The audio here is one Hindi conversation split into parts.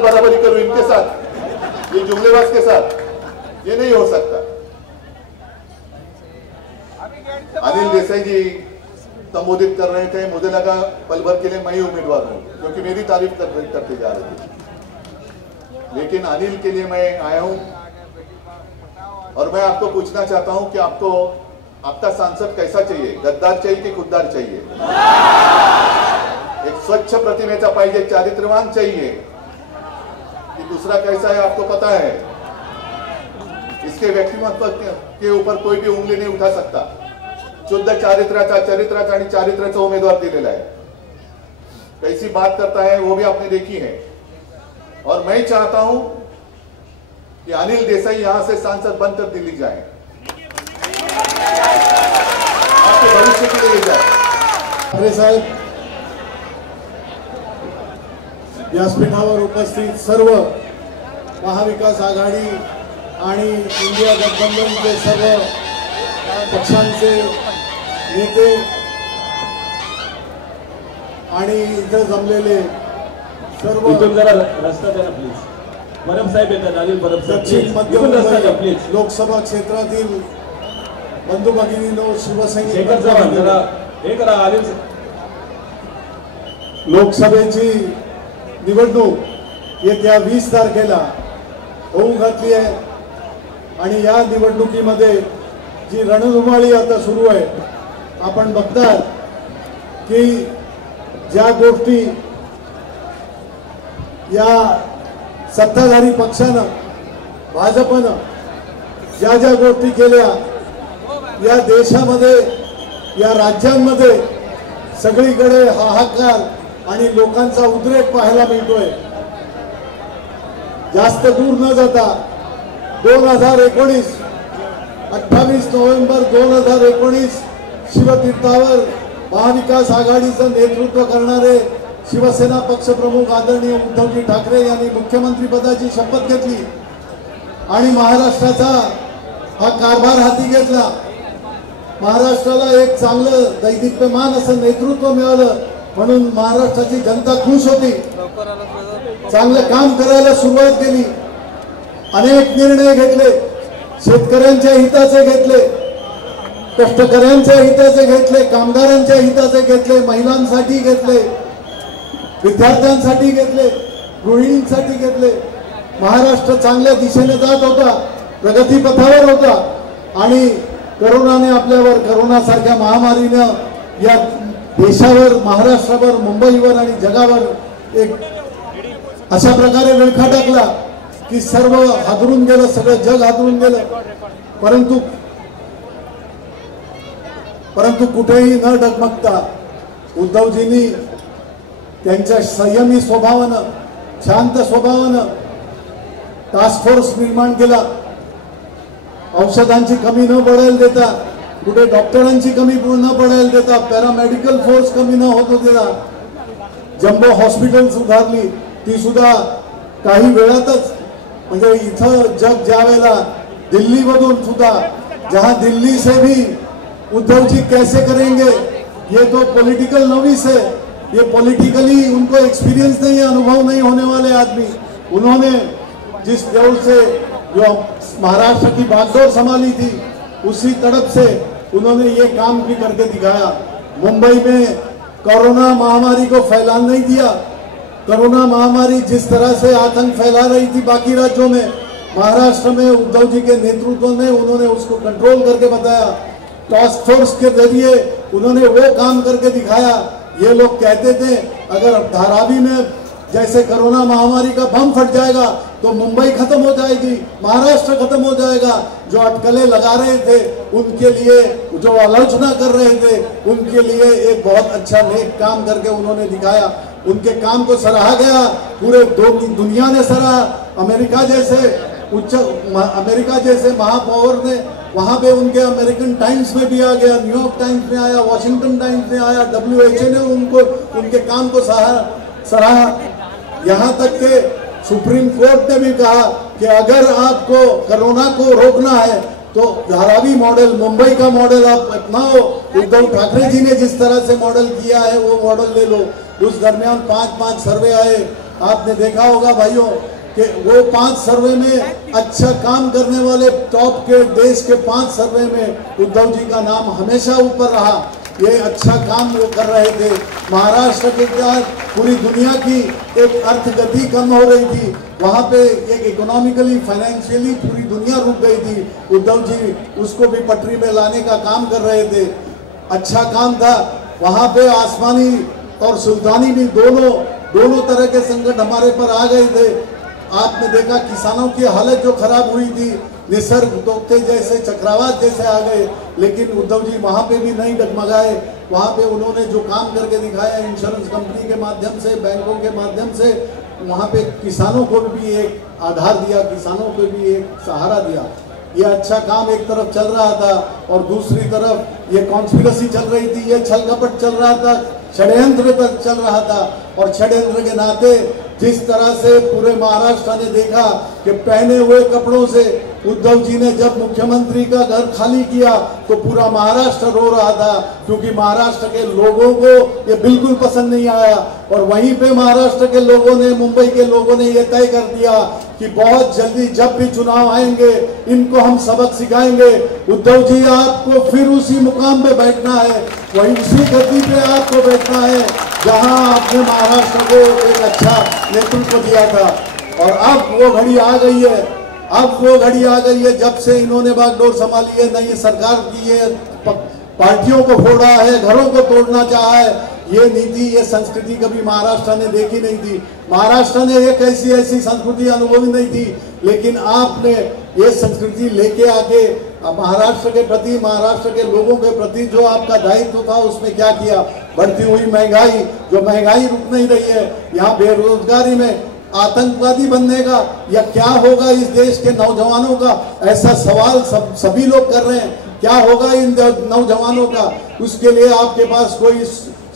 साथ बराबरी करूं इनके साथ, ये जुमलेबाज के साथ, ये नहीं हो सकता। अनिल देसाई जी संबोधित कर रहे थे, मुझे लगा पल भर के लिए मैं ही उम्मीदवार हूं क्योंकि मेरी तारीफ करते जा रहे थे, लेकिन अनिल के लिए मैं आया हूं और मैं आपको पूछना चाहता हूं कि आपको आपका सांसद कैसा चाहिए? गद्दार चाहिए कि खुददार चाहिए? एक स्वच्छ प्रतिमेचा पाहिजे, चारित्र्यवान चाहिए कि दूसरा कैसा है आपको पता है? इसके व्यक्तिमत्व के ऊपर कोई भी उंगली नहीं उठा सकता। शुद्ध चरित्राचा आणि चारित्र्याचा उमेदवार दिलेला है, कैसी बात करता है वो भी आपने देखी है। और मैं चाहता हूं कि अनिल देसाई यहां से सांसद बनकर दिल्ली जाए, आपके भविष्य के लिए जाए। ठाकरे साहेब, व्यासपीठावर उपस्थित सर्व महाविकास आघाडी आणि इंडिया गठबंधनचे सर्व पक्षांचे नेते आणि इथं जमलेले सर्व जरा रस्ता द्या प्लीज। परब साहेब येतात, अनिल परब साहेब दक्षिण मध्य मुंबई लोकसभा क्षेत्रातील बंधू भगिनींनो, शिवसैनिक लोकसभेची निवडणूक येत्या 20 तारखेला होऊ घातली आहे आणि या निवडणुकीमध्ये जी रणधुमाळी आता सुरू आहे, आपण बघतात की ज्या गोष्टी या सत्ताधारी पक्षानं भाजपनं ज्या ज्या गोष्टी केल्या या देशामध्ये या राज्यांमध्ये सगळीकडे हाहाकार आणि लोकांचा उद्रेक पाहायला मिळतोय। जास्त दूर न जाता 2019 28 नोव्हेंबर 2019 शिवतीर्थावर महाविकास आघाडीचं नेतृत्व करणारे शिवसेना पक्षप्रमुख आदरणीय उद्धवजी ठाकरे यांनी मुख्यमंत्री पदाची शपथ घेतली आणि महाराष्ट्राचा हा कारभार हाती घेतला। महाराष्ट्राला एक चांगलं दैदिप्यमान असं नेतृत्व मिळालं म्हणून महाराष्ट्राची जनता खुश होती, चांगलं काम करायला सुरुवात केली, अनेक निर्णय घेतले, शेतकऱ्यांच्या हिताचे घेतले, कष्टकऱ्यांच्या हिताचे घेतले, कामगारांच्या हिताचे घेतले, महिलांसाठी घेतले, विद्यार्थ्यांसाठी घेतले, गृहिणींसाठी घेतले। महाराष्ट्र चांगल्या दिशेने जात होता, प्रगतीपथावर होता आणि कोरोनाने आपल्यावर, कोरोनासारख्या महामारीनं या देशावर, महाराष्ट्रावर, मुंबईवर आणि जगावर एक अशा प्रकारे विळखा टाकला की सर्व हादरून गेलं, सगळं जग हादरून गेलं। परंतु कुठेही न डगमगता उद्धवजींनी त्यांच्या संयमी स्वभावानं, शांत स्वभावानं टास्क फोर्स निर्माण केला। औषधांची कमी न पडायला देता, कुठे डॉक्टरांची कमी न पडायला देता, पॅरामेडिकल फोर्स कमी न होत देता, जम्बो हॉस्पिटल सुधारली, ती सुद्धा काही वेळातच। म्हणजे इथं जग ज्या वेळेला दिल्लीमधून सुद्धा, जहां दिल्ली से भी उद्धव जी कैसे करेंगे, ये तो पॉलिटिकल नॉविस है, ये पॉलिटिकली उनको एक्सपीरियंस नहीं है, अनुभव नहीं होने वाले आदमी। उन्होंने जिस दौर से जो महाराष्ट्र की बागडोर संभाली थी, उसी तड़प से उन्होंने ये काम भी करके दिखाया। मुंबई में कोरोना महामारी को फैलाने नहीं दिया। कोरोना महामारी जिस तरह से आतंक फैला रही थी बाकी राज्यों में, महाराष्ट्र में उद्धव जी के नेतृत्व में उन्होंने उसको कंट्रोल करके बताया। टास्क फोर्स के जरिए उन्होंने वो काम करके दिखाया। ये लोग कहते थे अगर धारावी में जैसे कोरोना महामारी का बम फट जाएगा तो मुंबई खत्म हो जाएगी, महाराष्ट्र खत्म हो जाएगा। जो अटकलें लगा रहे थे उनके लिए, जो आलोचना कर रहे थे उनके लिए एक बहुत अच्छा नेक काम करके उन्होंने दिखाया। उनके काम को सराहा गया, पूरे दुनिया ने सराहा। अमेरिका जैसे महापौर ने, वहां पे उनके अमेरिकन टाइम्स में भी आ गया, न्यूयॉर्क टाइम्स में आया, वॉशिंगटन टाइम्स में आया, WHO ने उनके काम को सराहा। यहाँ तक के सुप्रीम कोर्ट ने भी कहा कि अगर आपको कोरोना को रोकना है तो धारावी मॉडल, मुंबई का मॉडल आप अपनाओ। उद्धव ठाकरे जी ने जिस तरह से मॉडल किया है वो मॉडल ले लो। उस दरमियान 5 सर्वे आए, आपने देखा होगा भाइयों कि वो 5 सर्वे में अच्छा काम करने वाले टॉप के देश के 5 सर्वे में उद्धव जी का नाम हमेशा ऊपर रहा। ये अच्छा काम वो कर रहे थे। महाराष्ट्र के क्या पूरी दुनिया की एक अर्थगति कम हो रही थी, वहाँ पे एक इकोनॉमिकली फाइनेंशियली पूरी दुनिया रुक गई थी। उद्धव जी उसको भी पटरी में लाने का काम कर रहे थे। अच्छा काम था। वहाँ पे आसमानी और सुल्तानी भी दोनों तरह के संकट हमारे पर आ गए थे। आपने देखा किसानों की हालत जो खराब हुई थी, निसर्ग तोते जैसे चक्रवात जैसे आ गए, लेकिन उद्धव जी वहाँ पे भी नहीं डगमगाए। वहाँ पे उन्होंने जो काम करके दिखाया इंश्योरेंस कंपनी के माध्यम से, बैंकों के माध्यम से, वहाँ पे किसानों को भी एक आधार दिया, किसानों को भी एक सहारा दिया। ये अच्छा काम एक तरफ चल रहा था और दूसरी तरफ ये कॉन्स्पिरेसी चल रही थी, ये छल कपट चल रहा था, षड्यंत्र तक चल रहा था। और षड्यंत्र के नाते जिस तरह से पूरे महाराष्ट्र ने देखा कि पहने हुए कपड़ों से उद्धव जी ने जब मुख्यमंत्री का घर खाली किया तो पूरा महाराष्ट्र रो रहा था, क्योंकि महाराष्ट्र के लोगों को ये बिल्कुल पसंद नहीं आया। और वहीं पे महाराष्ट्र के लोगों ने, मुंबई के लोगों ने ये तय कर दिया कि बहुत जल्दी जब भी चुनाव आएंगे इनको हम सबक सिखाएंगे। उद्धव जी आपको फिर उसी मुकाम पे बैठना है, वही उसी गद्दी पे आपको बैठना है जहां आपने महाराष्ट्र को एक अच्छा नेतृत्व दिया था। और अब वो घड़ी आ गई है, अब वो घड़ी आ गई है जब से इन्होंने बागडोर संभाली है, नई सरकार की है, पार्टियों को फोड़ा है, घरों को तोड़ना चाहा है। ये नीति, ये संस्कृति कभी महाराष्ट्र ने देखी नहीं थी। महाराष्ट्र ने एक ऐसी संस्कृति अनुभवी नहीं थी, लेकिन आपने ये संस्कृति लेके आके महाराष्ट्र के प्रति, महाराष्ट्र के लोगों के प्रति जो आपका दायित्व था उसमें क्या किया। बढ़ती हुई महंगाई, जो महंगाई रुक नहीं रही है, यहाँ बेरोजगारी में आतंकवादी बनने का या क्या होगा इस देश के नौजवानों का, ऐसा सवाल सभी लोग कर रहे हैं। क्या होगा इन नौजवानों का, उसके लिए आपके पास कोई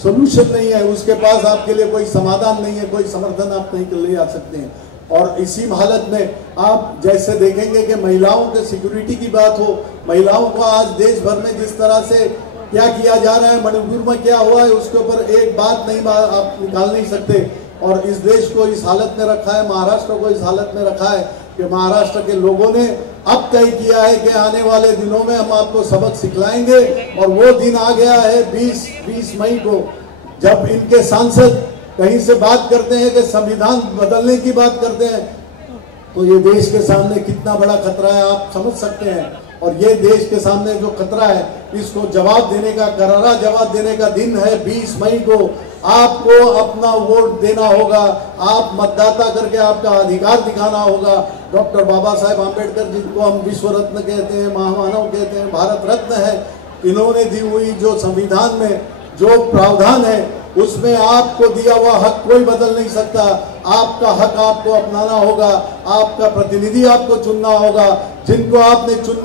सोल्यूशन नहीं है, उसके पास आपके लिए कोई समाधान नहीं है, कोई समर्थन आप नहीं ले आ सकते हैं। और इसी हालत में आप जैसे देखेंगे कि महिलाओं के सिक्योरिटी की बात हो, महिलाओं को आज देश भर में जिस तरह से क्या किया जा रहा है, मणिपुर में क्या हुआ है, उसके ऊपर एक बात नहीं आप निकाल नहीं सकते। और इस देश को इस हालत में रखा है, महाराष्ट्र को इस हालत में रखा है कि महाराष्ट्र के लोगों ने अब तय किया है कि आने वाले दिनों में हम आपको सबक सिखलाएंगे। और वो दिन आ गया है 20 मई को, जब इनके सांसद कहीं से बात करते हैं कि संविधान बदलने की बात करते हैं, तो ये देश के सामने कितना बड़ा खतरा है आप समझ सकते हैं। और ये देश के सामने जो खतरा है, इसको जवाब देने का, करारा जवाब देने का दिन है 20 मई को। आपको अपना वोट देना होगा, आप मतदाता करके आपका अधिकार दिखाना होगा। डॉक्टर बाबा साहेब आम्बेडकर, जिनको हम विश्व रत्न कहते हैं, महामानव कहते हैं, भारत रत्न है, इन्होंने दी हुई जो संविधान में जो प्रावधान है, उसमें आपको दिया हुआ हक कोई बदल नहीं सकता। आपका हक आपको अपनाना होगा, आपका प्रतिनिधि आपको चुनना होगा। जिनको आपने चुन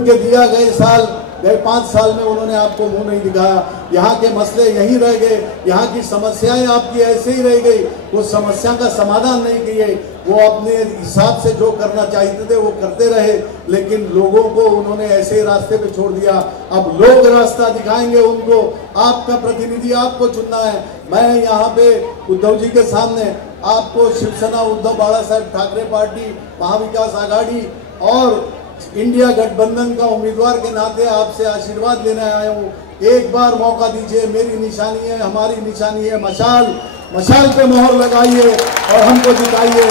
के दिया, गए 5 साल में उन्होंने आपको मुंह नहीं दिखाया। यहाँ के मसले यहीं रह गए, यहाँ की समस्याएं आपकी ऐसे ही रह गई, वो समस्या का समाधान नहीं किए। वो अपने हिसाब से जो करना चाहते थे वो करते रहे, लेकिन लोगों को उन्होंने ऐसे रास्ते पे छोड़ दिया। अब लोग रास्ता दिखाएंगे उनको, आपका प्रतिनिधि आपको चुनना है। मैं यहाँ पे उद्धव जी के सामने आपको शिवसेना उद्धव बाला साहेब ठाकरे पार्टी, महाविकास आघाड़ी और इंडिया गठबंधन का उम्मीदवार के नाते आपसे आशीर्वाद लेने आया हूँ। एक बार मौका दीजिए, मेरी निशानी है, हमारी निशानी है मशाल पे मोहर लगाइए और हमको जिताइए।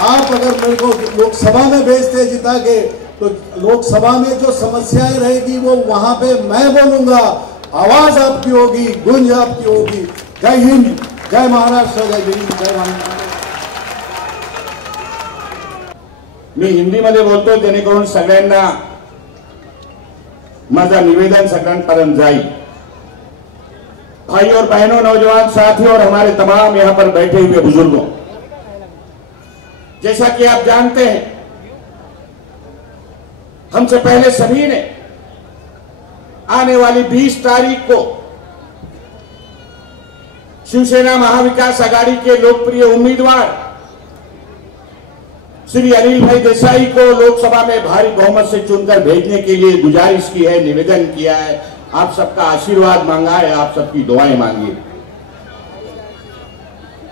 आप अगर मेरे को लोकसभा में भेजते जिता के, तो लोकसभा में जो समस्याएं रहेगी वो वहां पे मैं बोलूंगा, आवाज आपकी होगी, गुंज आपकी होगी। जय हिंद, जय महाराष्ट्र, जय हिंद, जय महाराष्ट्र। मी हिंदीमध्ये बोलतो जेणेकरून सगळ्यांना माझा निवेदन सगळ्यांपर्यंत जाईल। भाई और बहनों, नौजवान साथियों और हमारे तमाम यहां पर बैठे हुए बुजुर्गों, जैसा कि आप जानते हैं, हमसे पहले सभी ने आने वाली 20 तारीख को शिवसेना महाविकास आघाड़ी के लोकप्रिय उम्मीदवार श्री अनिल भाई देसाई को लोकसभा में भारी बहुमत से चुनकर भेजने के लिए गुजारिश की है, निवेदन किया है। आप सबका आशीर्वाद मांगा है, आप सबकी दुआएं मांगी।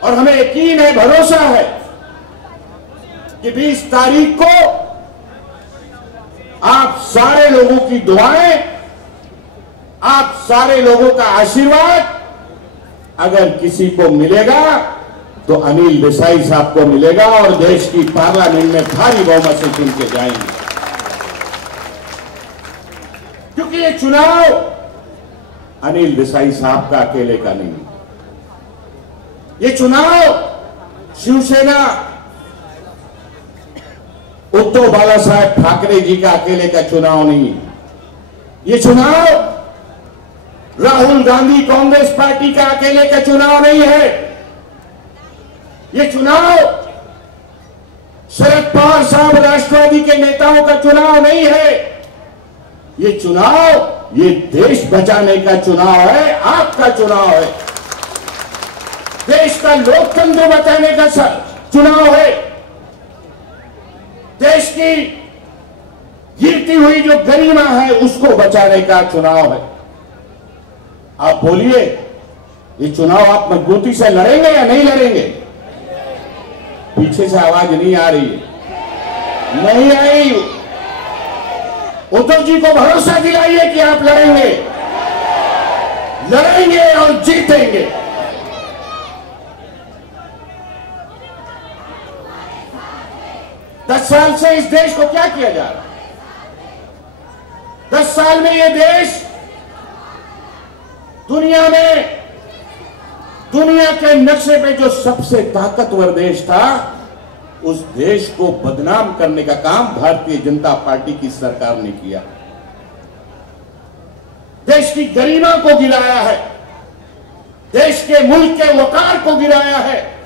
और हमें यकीन है, भरोसा है कि 20 तारीख को आप सारे लोगों की दुआएं, आप सारे लोगों का आशीर्वाद अगर किसी को मिलेगा तो अनिल देसाई साहब को मिलेगा और देश की पार्लियामेंट में भारी बहुमत से चुन के जाएंगे। क्योंकि ये चुनाव अनिल देसाई साहब का अकेले का नहीं, ये चुनाव शिवसेना उद्धव बाला साहेब ठाकरे जी का अकेले का चुनाव नहीं, ये चुनाव राहुल गांधी कांग्रेस पार्टी का अकेले का चुनाव नहीं है, ये चुनाव शरद पवार साहब राष्ट्रवादी के नेताओं का चुनाव नहीं है, ये चुनाव ये देश बचाने का चुनाव है, आपका चुनाव है, देश का लोकतंत्र बचाने का चुनाव है, देश की गिरती हुई जो गरिमा है उसको बचाने का चुनाव है। आप बोलिए, ये चुनाव आप मजबूती से लड़ेंगे या नहीं लड़ेंगे? पीछे से आवाज नहीं आ रही है, नहीं आई। उद्धव जी को भरोसा दिलाइए कि आप लड़ेंगे, लड़ेंगे और जीतेंगे। दस साल से इस देश को क्या किया जा रहा है? 10 साल में ये देश दुनिया में, दुनिया के नक्शे पे जो सबसे ताकतवर देश था, उस देश को बदनाम करने का काम भारतीय जनता पार्टी की सरकार ने किया। देश की गरिमा को गिराया है, देश के मुल्क के वकार को गिराया है,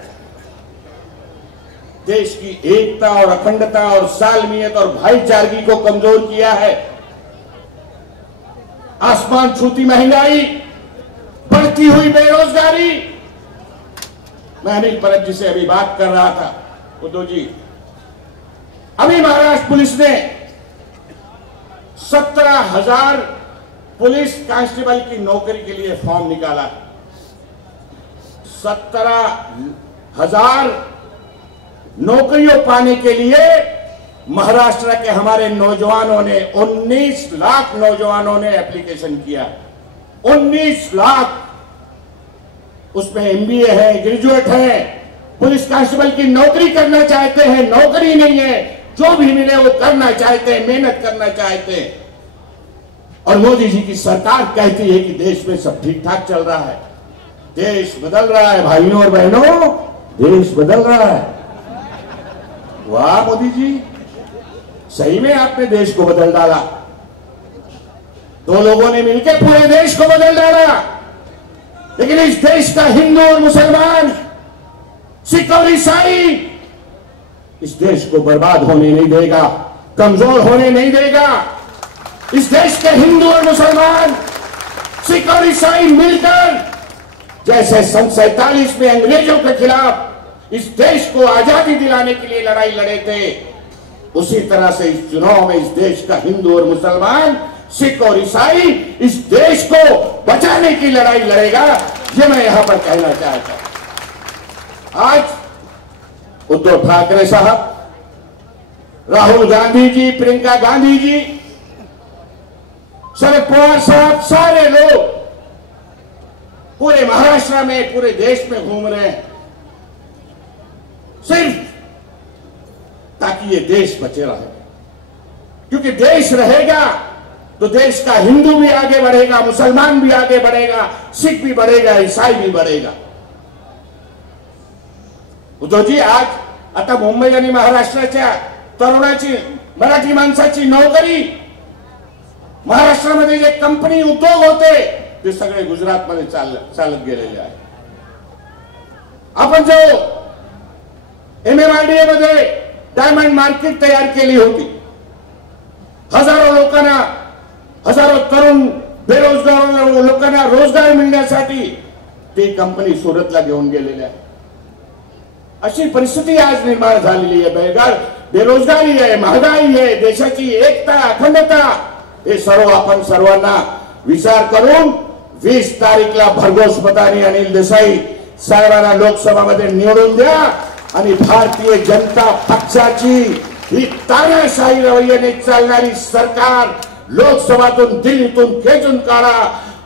देश की एकता और अखंडता और सालमियत और भाईचारगी को कमजोर किया है। आसमान छूती महंगाई, बढ़ती हुई बेरोजगारी। मैं अनिल परब जी से अभी बात कर रहा था, उद्धव जी, अभी महाराष्ट्र पुलिस ने 17,000 पुलिस कांस्टेबल की नौकरी के लिए फॉर्म निकाला। 17,000 नौकरियों पाने के लिए महाराष्ट्र के हमारे नौजवानों ने, 19 लाख नौजवानों ने एप्लीकेशन किया। 19 लाख, उसमें एमबीए है, ग्रेजुएट है, पुलिस कांस्टेबल की नौकरी करना चाहते हैं, नौकरी नहीं है, जो भी मिले वो करना चाहते हैं, मेहनत करना चाहते हैं। और मोदी जी की सरकार कहती है कि देश में सब ठीक ठाक चल रहा है, देश बदल रहा है। भाइयों और बहनों, देश बदल रहा है। वाह मोदी जी, सही में आपने देश को बदल डाला। 2 लोगों ने मिलकर पूरे देश को बदल डाला। लेकिन इस देश का हिंदू और मुसलमान, सिख और ईसाई इस देश को बर्बाद होने नहीं देगा, कमजोर होने नहीं देगा। इस देश के हिंदू और मुसलमान, सिख और ईसाई मिलकर जैसे सन 47 में अंग्रेजों के खिलाफ इस देश को आजादी दिलाने के लिए लड़ाई लड़े थे, उसी तरह से इस चुनाव में इस देश का हिंदू और मुसलमान, सिख और ईसाई इस देश को बचाने की लड़ाई लड़ेगा। ये मैं यहां पर कहना चाहता हूं। आज उद्धव ठाकरे साहब, राहुल गांधी जी, प्रियंका गांधी जी, शरद पवार साहब, सारे लोग पूरे महाराष्ट्र में, पूरे देश में घूम रहे हैं सिर्फ ताकि ये देश बचे रहे। क्योंकि देश रहेगा तो देश का हिंदू भी आगे बढ़ेगा, मुसलमान भी आगे बढ़ेगा, सिख भी बढ़ेगा, ईसाई भी बढ़ेगा। उद्धव जी, आज आता मुंबई आणि महाराष्ट्राच्या तरुणाची, मराठी माणसाची नोकरी, महाराष्ट्रामध्ये जे कंपनी उद्योग होते ते सगळे गुजरातमध्ये चालत गेलेले आहे। आपण जो MMRDA मध्ये डायमंड मार्केट तयार केली होती, हजारो लोकांना, हजारो तरुण बेरोजगार लोकांना रोजगार मिळण्यासाठी ती कंपनी सुरतला घेऊन गेलेली आहे। अशी परिस्थिती आज निर्माण झालेली आहे। बेरोजगारी आहे, महागाई आहे, देशाची एकता, अखंडता, हे सर्व आपण सर्वांना विचार करून 20 तारीखला भरघोस मताने अनिल देसाई साहेबांना लोकसभामध्ये निवडून द्या आणि भारतीय जनता पक्षाची ही तानाशाही रवैयाने चालणारी सरकार लोकसभातून दिल्लीतून खेचून काढा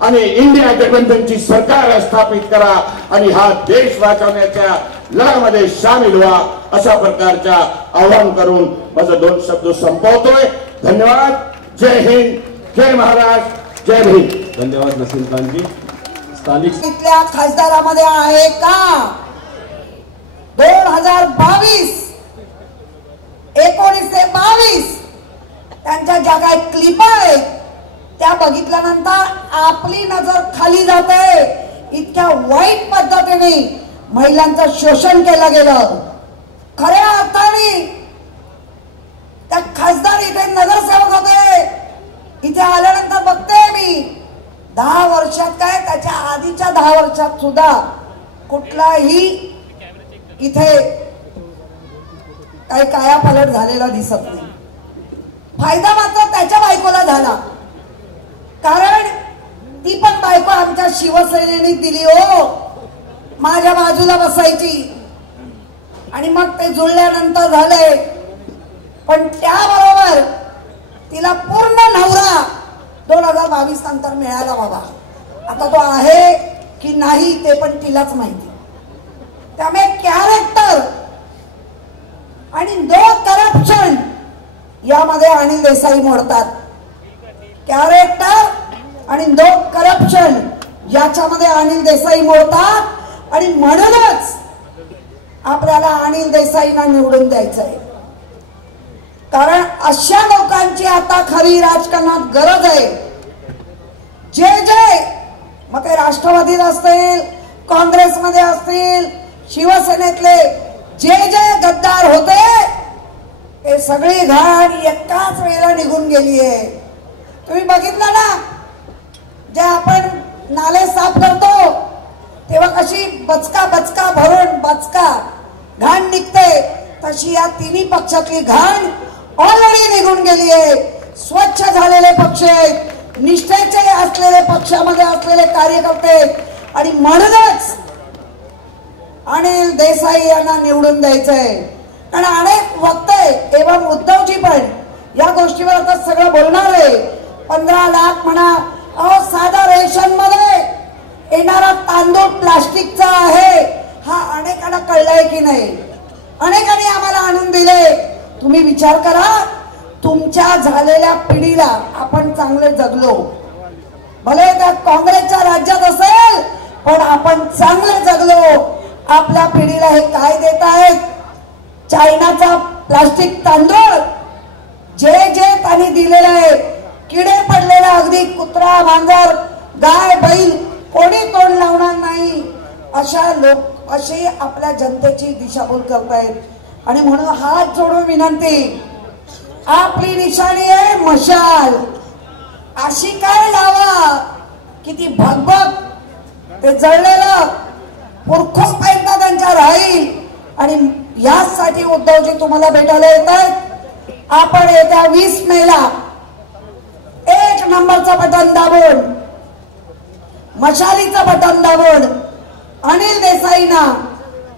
आणि इंडिया गठबंधनची सरकार स्थापित करा आणि हा देश वाचवण्याच्या लढ्यामध्ये सामील व्हा, अशा प्रकारच्या आवाहन करून माझं 2 शब्द संपवतोय. धन्यवाद. जय हिंद, जय महाराष्ट्र, जय भीम. धन्यवाद नसीम खानजी. स्थानिक इथल्या खासदारामध्ये आहे का 2022 1922 त्यांच्या ज्या काही क्लिप आहेत त्या बघितल्यानंतर आपली नजर खाली जाते. इतक्या वाईट पद्धतीने महिलांचं शोषण केलं गेलं. खऱ्या अर्थाने त्या खासदार इथे नगरसेवक होते. इथे आल्यानंतर बघते मी 10 वर्षात काय त्याच्या आधीच्या 10 वर्षात सुद्धा कुठलाही इथे काही कायापालट झालेला दिसत नाही. फायदा मात्र त्याच्या बायकोला झाला, कारण ती पण बायको आमच्या शिवसेनेने दिली हो. माझ्या बाजूला बसायची आणि मग ते जुळल्यानंतर झाले, पण त्याबरोबर तिला पूर्ण नवरा 2022 नंतर मिळाला बाबा. आता तो आहे की नाही ते पण तिलाच माहिती. त्यामुळे कॅरेक्टर आणि नो करप्शन यामध्ये अनिल देसाई मोडतात. कॅरेक्टर आणि नो करप्शन याच्यामध्ये अनिल देसाई मोडतात आणि म्हणूनच आपल्याला अनिल देसाईंना निवडून द्यायचंय. कारण अशा लोकांची आता खरी राजकारणात गरज आहे. जे मग ते राष्ट्रवादीत असतील, काँग्रेसमध्ये असतील, शिवसेनेतले जे गद्दार होते ते सगळी घाण एकाच वेळेला निघून गेली आहे. तुम्ही बघितलं ना, जे आपण नाले साफ करतो तेव्हा कशी बचका भरून बचका घाण निघते, तशी या तिन्ही पक्षातली घाण ऑलरेडी निघून गेली आहे. स्वच्छ झालेले पक्ष आहेत, निष्ठेचे असलेले पक्षामध्ये असलेले कार्यकर्ते, आणि म्हणूनच अनिल देसाई यांना निवडून द्यायचंय. कारण अनेक वक्ते एवं उद्धवजी पण या गोष्टीवर आता सगळं बोलणार आहे. 15 लाख म्हणा, अहो साधा रेशन मध्ये येणारा तांदूळ प्लास्टिकचा आहे, हा अनेकांना कळलाय की नाही? अनेकांनी आम्हाला आणून दिले. तुम्ही विचार करा, तुमच्या झालेल्या पिढीला आपण चांगले जगलो, भले त्या काँग्रेसच्या राज्यात असेल, पण आपण चांगले जगलो. आपल्या पिढीला हे काय देत आहेत? चायनाचा प्लास्टिक तांदूळ जे त्यांनी दिलेलं आहे, किडे पडलेला, अगदी कुत्रा मांजर गाय बैल कोणी तोंड लावणार नाही, अशी आपल्या जनतेची दिशाभूल करतायत. आणि म्हणून हात जोडून विनंती, आपली निशाणी आहे मशाल. अशी काय लावा की ती भगभग ते जळलेलं पुरखोपर्यंत त्यांच्या राहील. आणि यासाठी उद्धवजी तुम्हाला भेटायला येत आहेत. आपण येत्या 20 मेला 1 नंबरचं बटन दाबून, मशालीचं बटन दाबून अनिल देसाईंना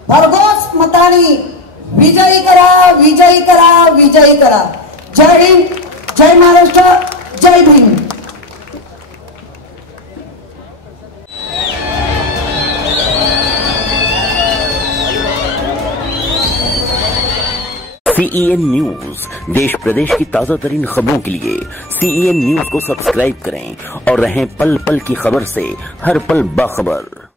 भरघोस मतांनी विजयी करा, विजयी करा, विजयी करा. जय हिंद, जय महाराष्ट्र, जय भीम. CEN न्यूज, देश प्रदेश की ताजा तरीन खबरों के लिए CEN न्यूज को सब्सक्राइब करें और रहें पल पल की खबर से हर पल बाखबर.